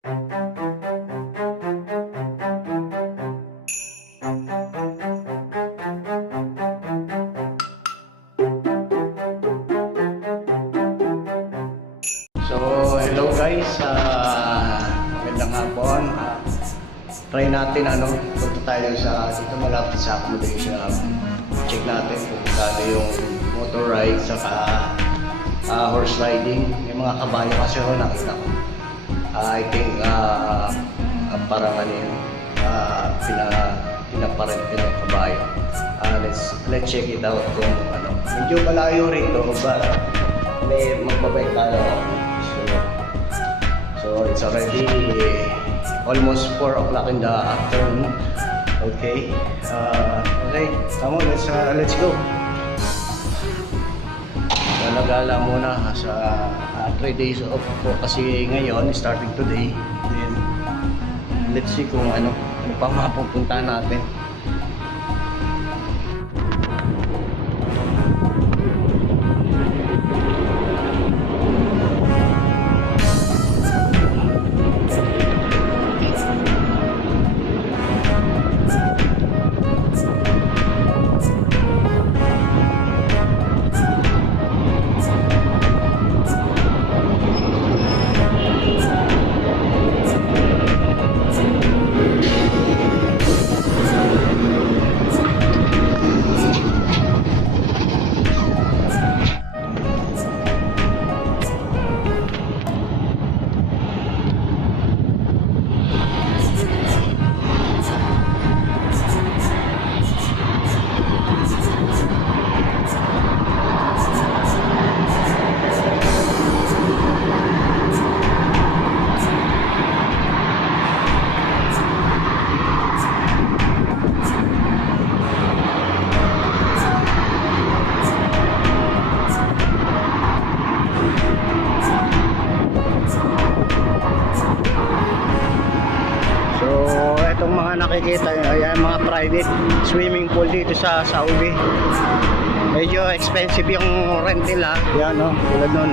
So, hello guys, magandang hapon. Try natin punta tayo sa dito malapit sa accommodation. Check natin kung kano yung motor ride saka horse riding. May mga kabayo kasi nakita ko. I think parang pinaparent yung kabayo. Let's check it out kung medyo malayo rito ba may magbabike tayo. So it's already almost 4 o'clock in the afternoon. Okay. Okay, come on, let's go. Nagala muna sa 3 days off po kasi ngayon starting today. Then let's see kung ano pa mapupunta natin. Nakikita nyo, ayan, mga private swimming pool dito sa Saudi. Medyo expensive yung rent nila. Yan tulad nun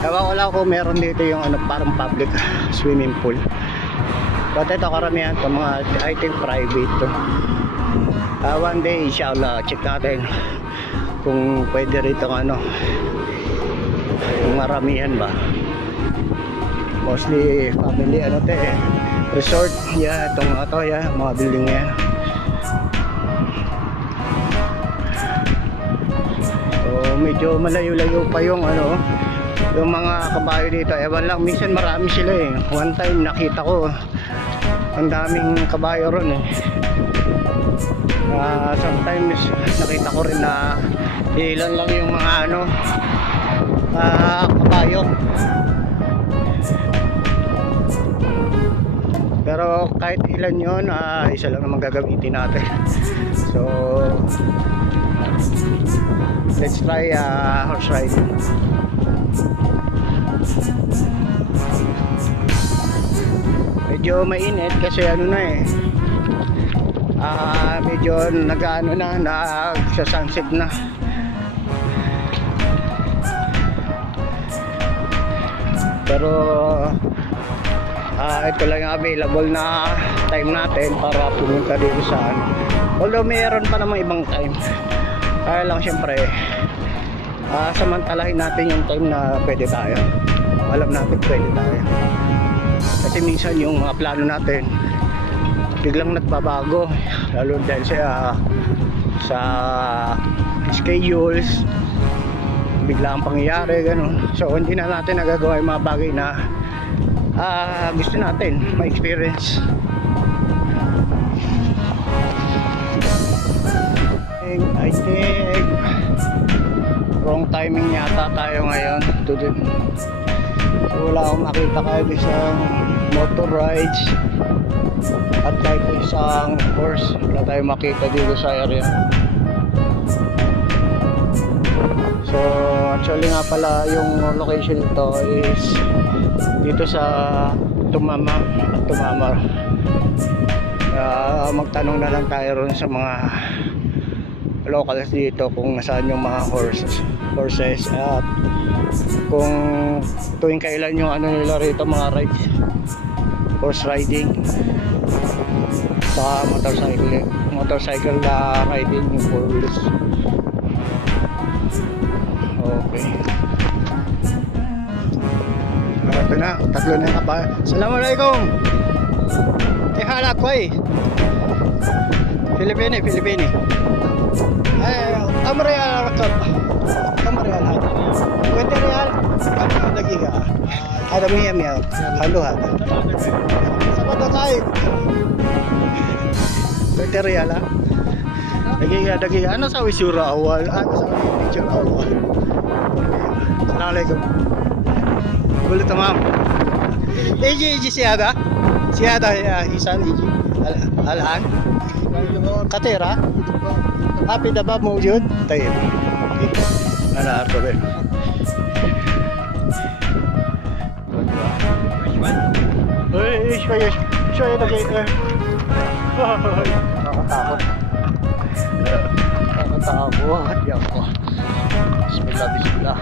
ewan ko lang kung meron dito yung parang public swimming pool. But ito karamihan ito mga I think private to. One day inshallah check natin kung pwede rito yung maramihan ba. Mostly family resort, itong mga building yan. So medyo malayo-layo pa yung yung mga kabayo dito. Ewan lang, minsan marami sila One time nakita ko ang daming kabayo ron sometimes nakita ko rin na ilan lang yung mga kabayo. Pero kahit ilan yun, isa lang naman gagamitin natin. So let's try horse riding. Medyo mainit kasi medyo sa sunset na. Pero ito lang yung available na time natin para pumunta dito sa although mayroon pa naman ibang time, kaya lang syempre samantalahin natin yung time na pwede tayo. Alam natin pwede tayo kasi minsan yung mga plano natin biglang nagbabago, lalo dahil sa schedules, bigla ang pangyayari ganun. So hindi na natin nagagawa yung mga bagay na gusto natin ma-experience. I think wrong timing yata tayo ngayon today. So wala akong makita kahit isang motor rides at kahit isang horse. Wala tayong makita dito sa area. So actually nga pala yung location nito is dito sa Tumama. Magtanong na lang tayo ron sa mga locals dito kung nasaan yung mga horses. horses at kung tuwing kailan yung ano nila rito mga rides, horse riding sa motorcycle na riding yung 4 wheels. Okay, ito na, tatlo na yung kabayo. Assalamualaikum. Halak ko eh. Pilipini. Ay, Amreal Rakab. Amreal ha. 20 real. Kami lagi ka. Ada mia. Halo ha. Sama tayo. 20 real ha. Lagi ka. Ano sa wisura awal? Ano sa picture awal? Assalamualaikum. Boleh tamam. Eji siada. Siada ya Isan Eji. Al-an. Katera. Happy daba موجود. طيب. أنا أركب. شوية دقيقة. Nakatakot. Ya Allah. Bismillah.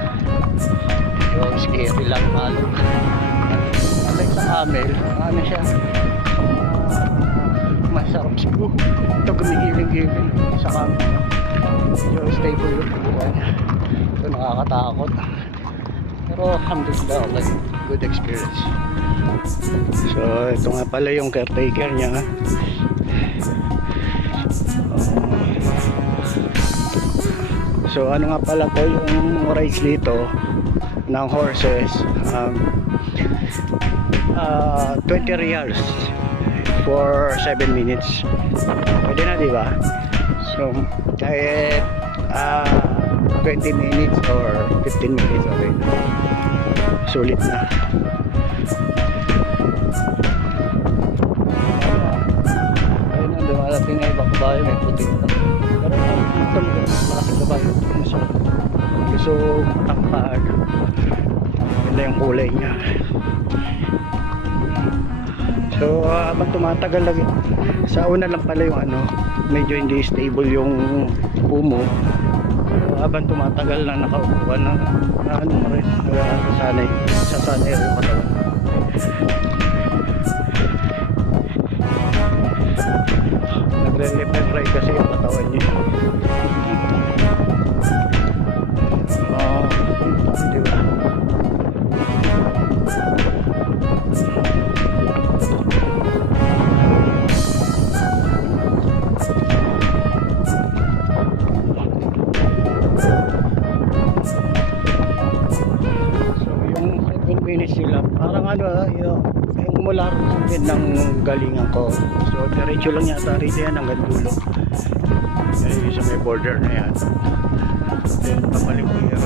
Yung scary lang malo. Alay sa Amel. Ano siya? Masarap siguro. Ito gumigiling-giling sa kami. Medyo stable yung buwan. Ito nakakatakot. Pero alhamdulillah, okay. Good experience. So ito nga pala yung caretaker niya. So ano nga pala po yung rides dito ng horses, 20 reals for 7 minutes. Pwede na, di ba? So kahit 20 minutes or 15 minutes, okay, sulit na. Ayun na, dumarating na ibang kabayo, may puting na. Pero ito, malaking kabayo. So tangkad, ganda yung kulay niya. So habang tumatagal lagi, sa una lang pala yung ano, medyo hindi stable yung pumo. So, habang tumatagal na nakaupo na ano pa rin, sasanay yung katawan. Nagre-left and right kasi yung katawan niya. Diba? Minutes sila, parang ano yung mula rin ng galingan ko. So diretso lang yata rito yan hanggang dulo. Yung sa may border na yan, then pabalik ko yan.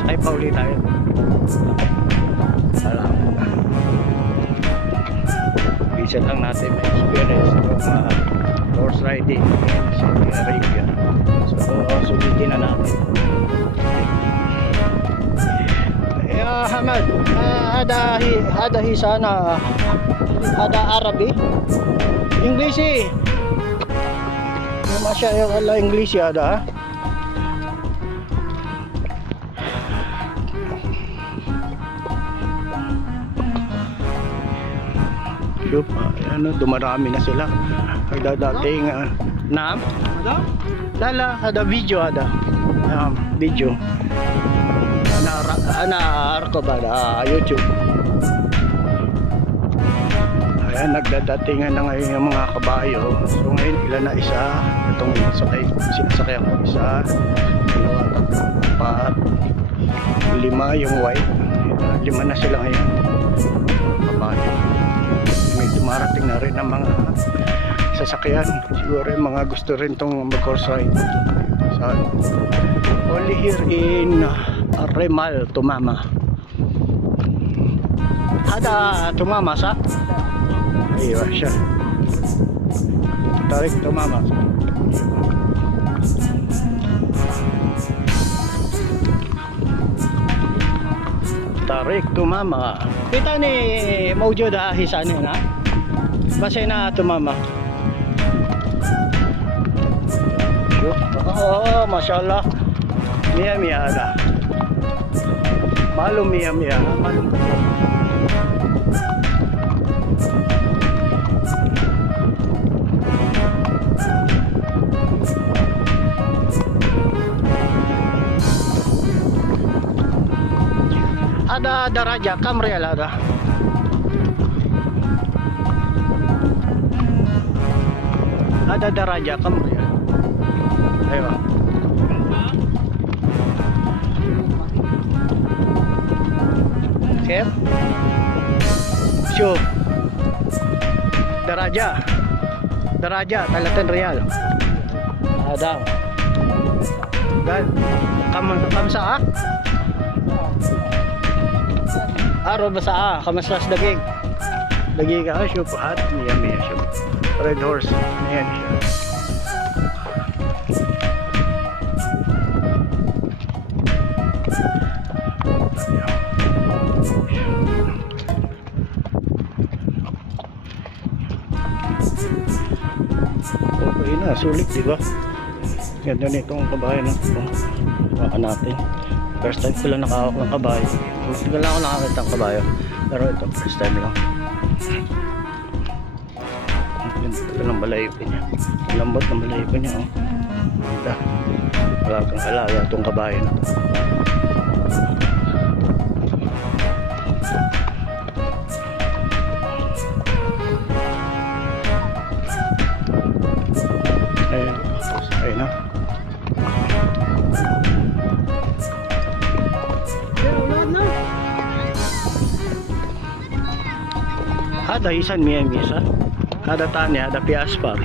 Sakay pa ulit tayo. Isa lang natin may experience ng horse riding sa Saudi Arabia. So sulitin na natin. Ya Hamad, hada hisana, hada Arabi, English. Masya Allah, English ada. Yup, ano, dumarami na sila. Dating naam? Lala, ada video ada. Video. Ana ko ba YouTube. Ayan, nagdadatingan na ngayon yung mga kabayo. So ngayon ilan na isa. Itong sinasakyan ko isa, 2, 3, 4, 5 yung white. 5 na sila ngayon. Kabayo. May dumarating na rin ng mga sasakyan. Siguro yung mga gusto rin itong mag-horse ride. So, only here in Remal, Tumama. Ada Tumama sa? Ayun siya. Tarik Tumama. Tarik Tumama. Kita ni Mawjud hisan na. Base na Tumama. Oh, mashallah. Mia mia ada. Malum mia mia. Malum. Ada daraja Camry ada. Ada daraja Camry. Ayo. Sir? Sure. Daraja. Daraja 30 riyal. Ada. Dan kam sa Araw basa kamaslas daging. Daging ka syup at miya syup. Red horse. Ayan siya. Okay na, sulit diba? Ganda nitong kabayo na ito. Baka natin. First time ko lang nakahawak ng kabayo. Hindi ko lang ako nakakita ng kabayo. Pero ito, first time lang. Ito lang balayipin niya. Lambot ng balayipin niya. Oh. Ganda. Alagang alaga itong kabayo na ito. Ayun na. Ada isan mia misa. Ada tanya, ada piaspar.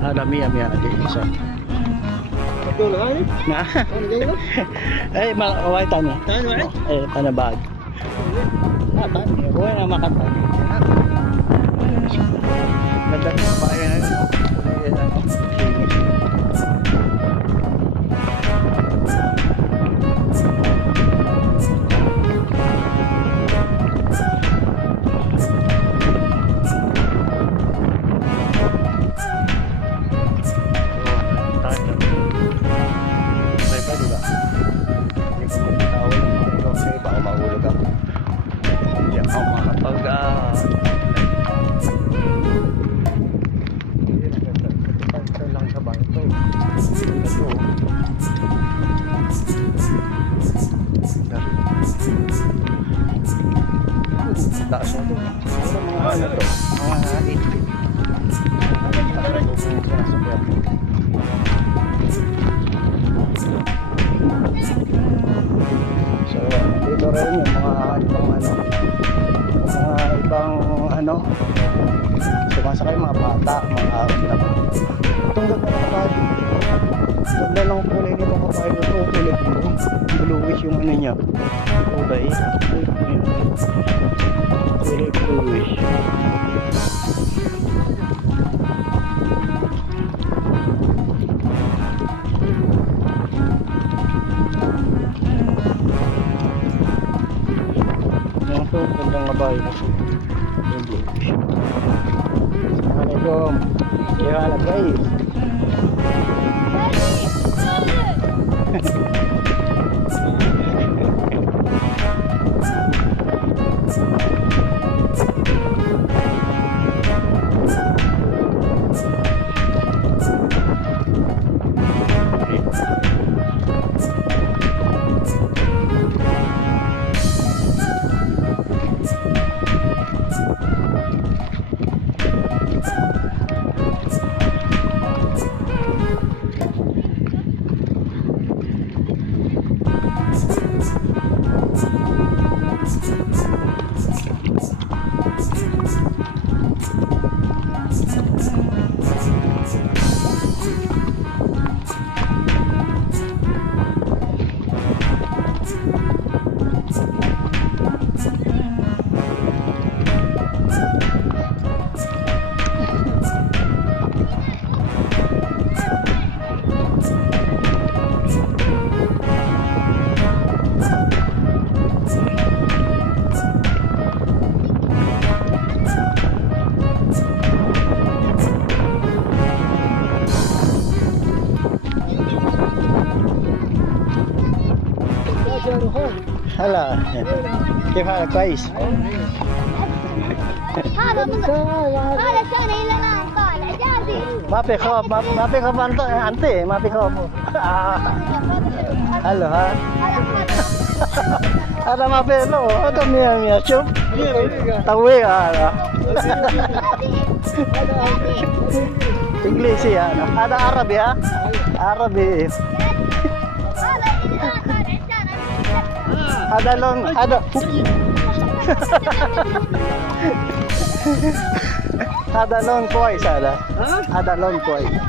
Ada mia ada isan. Betul kan? Nah. Eh malaway tanya. Tanya. Tanya bag. Ah, tanya. Buhay na makanta. Ganda ng bayan. Taas na ito. Mga ano to? Mga 8 feet. So, dito rin yung mga ibang ano, sumasakay mga bata, mga anak. Itong ganda ng kabayo. Ganda ng kulay nito kabayo. Ito, kulay bluish yung ano niya. Kulay. Kulay bluish. Ito, gandang kabayo na siya. Yung bluish. Assalamualaikum. Ya halal guys. هلا كيف حالك كويس؟ هذا كان الى الان طالع جاهزين. ما في خوف ما في خوف انت ما في خوف هلا ها هذا ما في له هذا مية شوف طويل هذا انجليزي هذا عربي ها عربي هذا لون هذا هذا لون كويس هذا لون كويس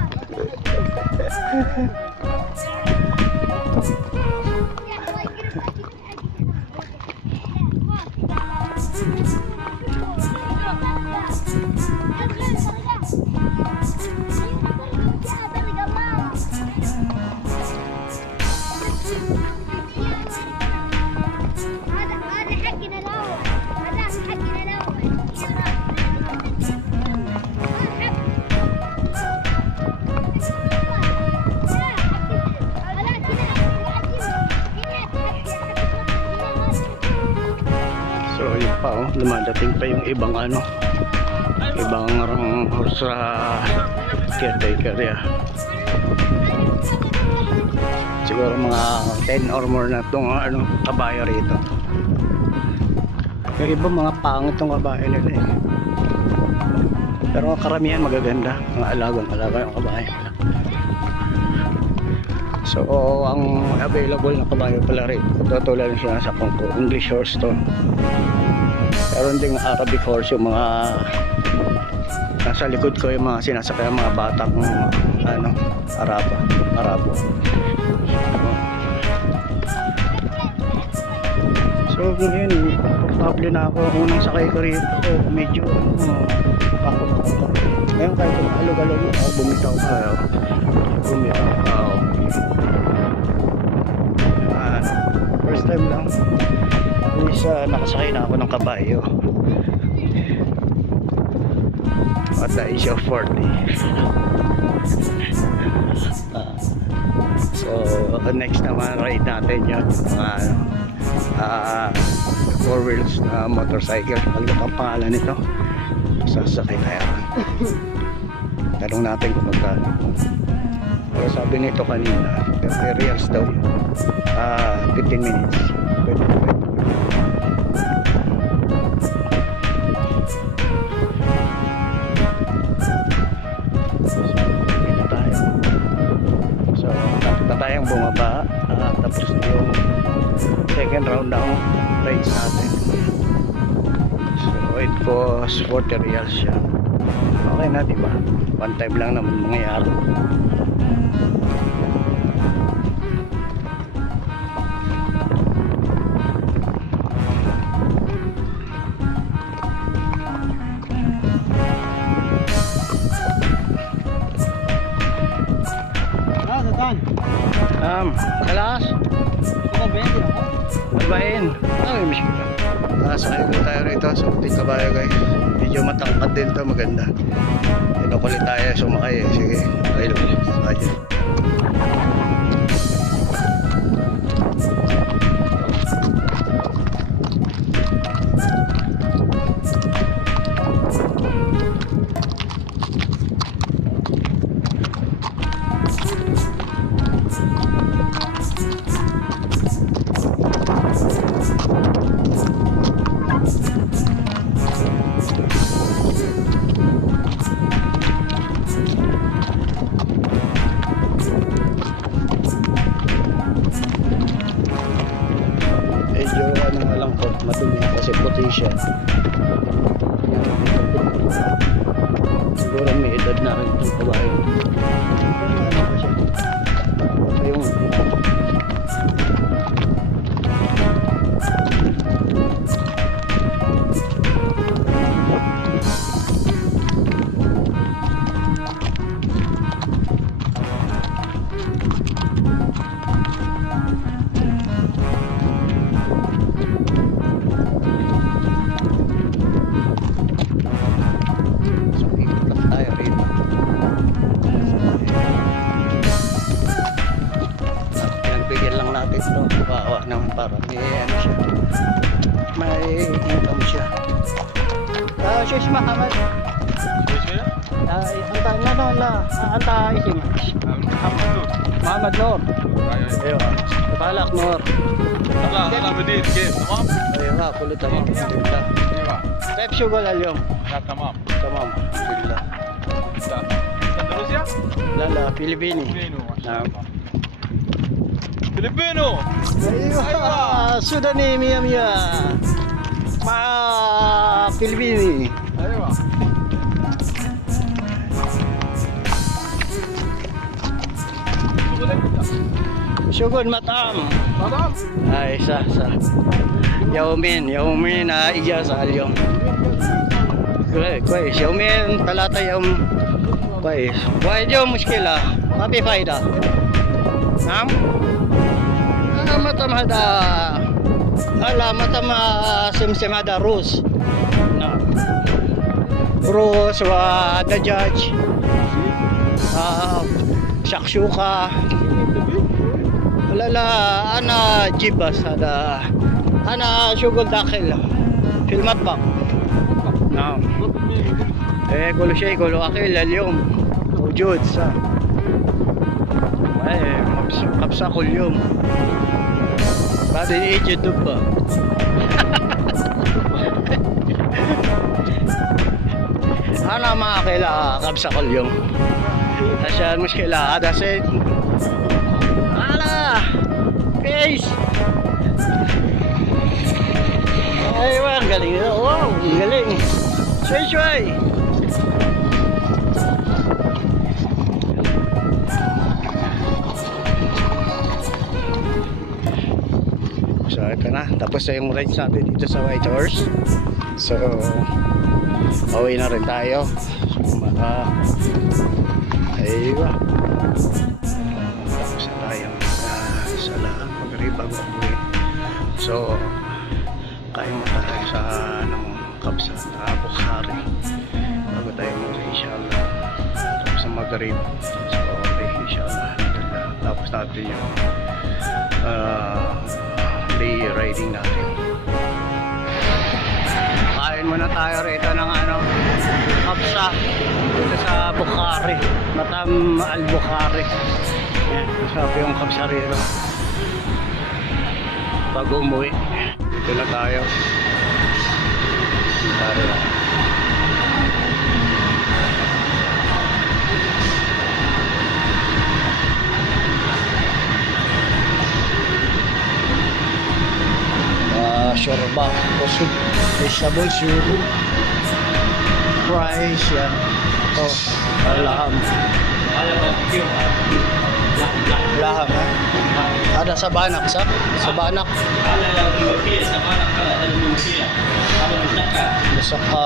So yun pa oh, lumadating pa yung ibang ibang horse caretaker ya. Siguro mga 10 or more na itong kabayo rito. Yung iba mga pangit itong kabayo nila eh. Pero karamihan magaganda, mga alagang-alaga yung kabayo nila. So ang available na kabayo pala rito, tutulad siya sa Kongko, English horse to. Meron ding Arabic horse, yung mga nasa likod ko, yung mga sinasakay mga batang Arabo. So ngayon, komportable na ako. Unang sakay ko rito, medyo kakot-kakot. Ngayon kahit alog-alog ako, bumitaw ka. First time lang. At least nakasakay na ako ng kabayo. At the age of 40. So next naman ride natin yun, mga 4 wheels na motorcycle. Kalimutan ang pangalan nito. Sasakay tayo. Tanong natin kung magkano. Pero sabi nito kanina 30 reals daw, 15 minutes. Pwede. So tapos na tayong bumaba, tapos yung second round ng rides natin. So it costs 40 reals siya. Okay na diba? One time lang naman mangyayari. Kalas? Malbahin. Ay, miskita. Sakay ko tayo rito sa puting kabayo guys. Medyo matangkad din to, maganda. Pinukulit tayo, sumakay eh. Sige, okay lang. Sakay. Madumi kasi puti siya. Siguro may edad na rin itong kabayo. Yung naman para may ano siya. May income siya. Sheikh Muhammad. Anta isim. Muhammad Noor. ايوه بالك نور. هلا مدير كيف تمام؟ ايوه كله تمام الحمد لله. ايوه كيف شغل اليوم؟ لا تمام. تمام الحمد لله. انت اندونيسيا؟ لا فلبيني. فيلبينو ما شاء نعم. الله. فيلبينو ايوه سوداني مية مية مع فلبيني. ايوه شغل مطعم. تمام. اي صح يومين اجازة اليوم. كويس يومين 3 يوم كويس. واحد يوم مشكلة ما في فايدة. نعم. مطعم هذا مطعم سمسم هذا روس. نعم روس ودجاج شقشوقة. لا أنا جيب بس هذا أنا شغل داخل في المطبخ. نعم إيه كل شيء كله أكل اليوم موجود صح. إيه خبزة كل يوم بعدين يجي الدبة. أنا ما أكل خبزة كل يوم عشان المشكلة هذا سيد على كيس. ايوه galing wow galing شوي so ito na tapos na yung rides natin dito sa White Horse. So pauwi na rin tayo. Aywa tapos na tayo sa lahat pag-ribag uwi. So kain muna tayo sa kapsa na Bukhari bago tayo muna inshallah tapos sa Maghrib. So okay inshallah tapos natin yung day riding natin. Kain muna tayo rito ng kapsa dito sa Bukhari, Matam al-Bukhari. Yan, sabi yung kapsa rito bago umuwi. Dito na tayo. Shorba, kusog, vegetable shuru, rice, yan. Oh, laham. Laham, ha? Ada sa banak, sa banak. Musaka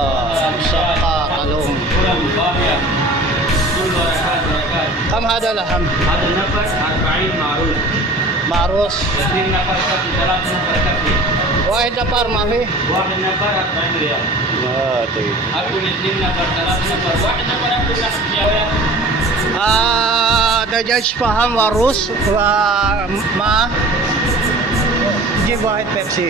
talong. Kam hada laham? هذا النفر 40 معروف Maros. 20 نفر كفي 3 نفر كفي Wahid na par, mami. واحد نفر 40 ريال Tingin. اكو 2 نفر 3 نفر واحد نفر اكو نفس جواب Dajaj paham warus ma give white Pepsi.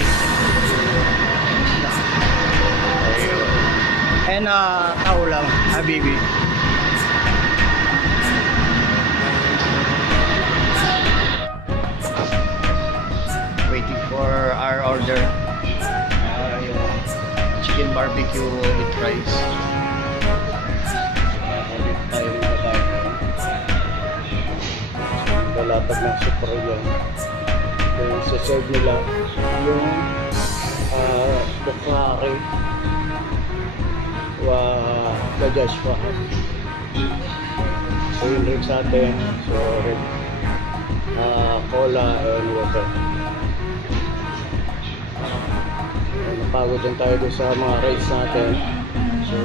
And tao lang, habibi. Waiting for our order. Yung chicken barbecue with rice. Latag ng super yan. Yung saserve nila yung Bukhari wa Dajaj Fahad. So yung drink sa atin, so red cola and water. Napagod din tayo doon sa mga rides natin. So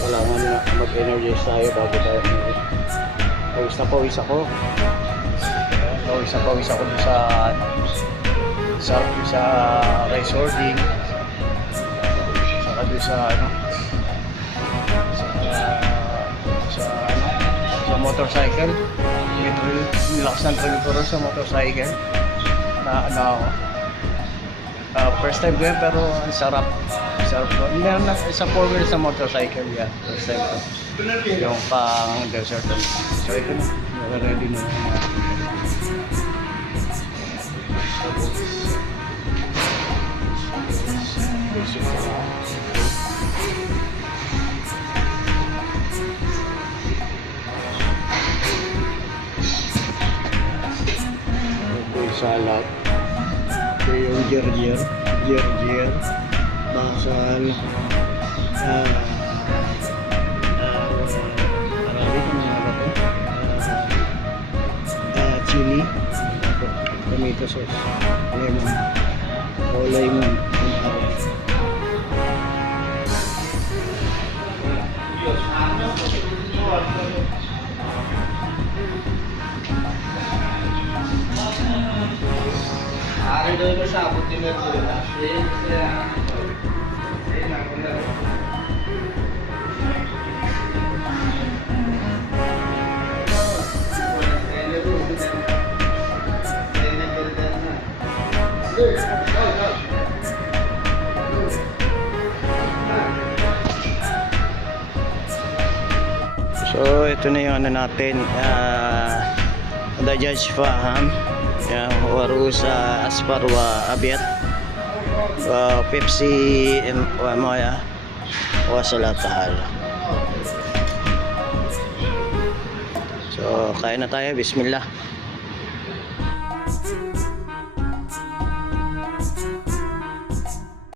kailangan na mag-energize tayo bago tayo pawis ako. Pawis ako sa resorting. Saka doon sa motorcycle. Lakas ng trigger sa motorcycle. ako. First time ko yun, pero ang sarap. Sarap ko. Meron na sa 4 wheels sa motorcycle yan. First time ko. Yung pang desert. So ito na. Ready na. Ito yung salad. Ito yung gerger, basal, marami kung mga ba ito, chili, tomato sauce, lemon, lemon, Ari daw mo siya, puti mo ito. So ito na yung ano natin, Dajaj Faham, yang Warusa Asparwa Abiat, Pepsi Moya, Wasalatahal. So kain na tayo, bismillah.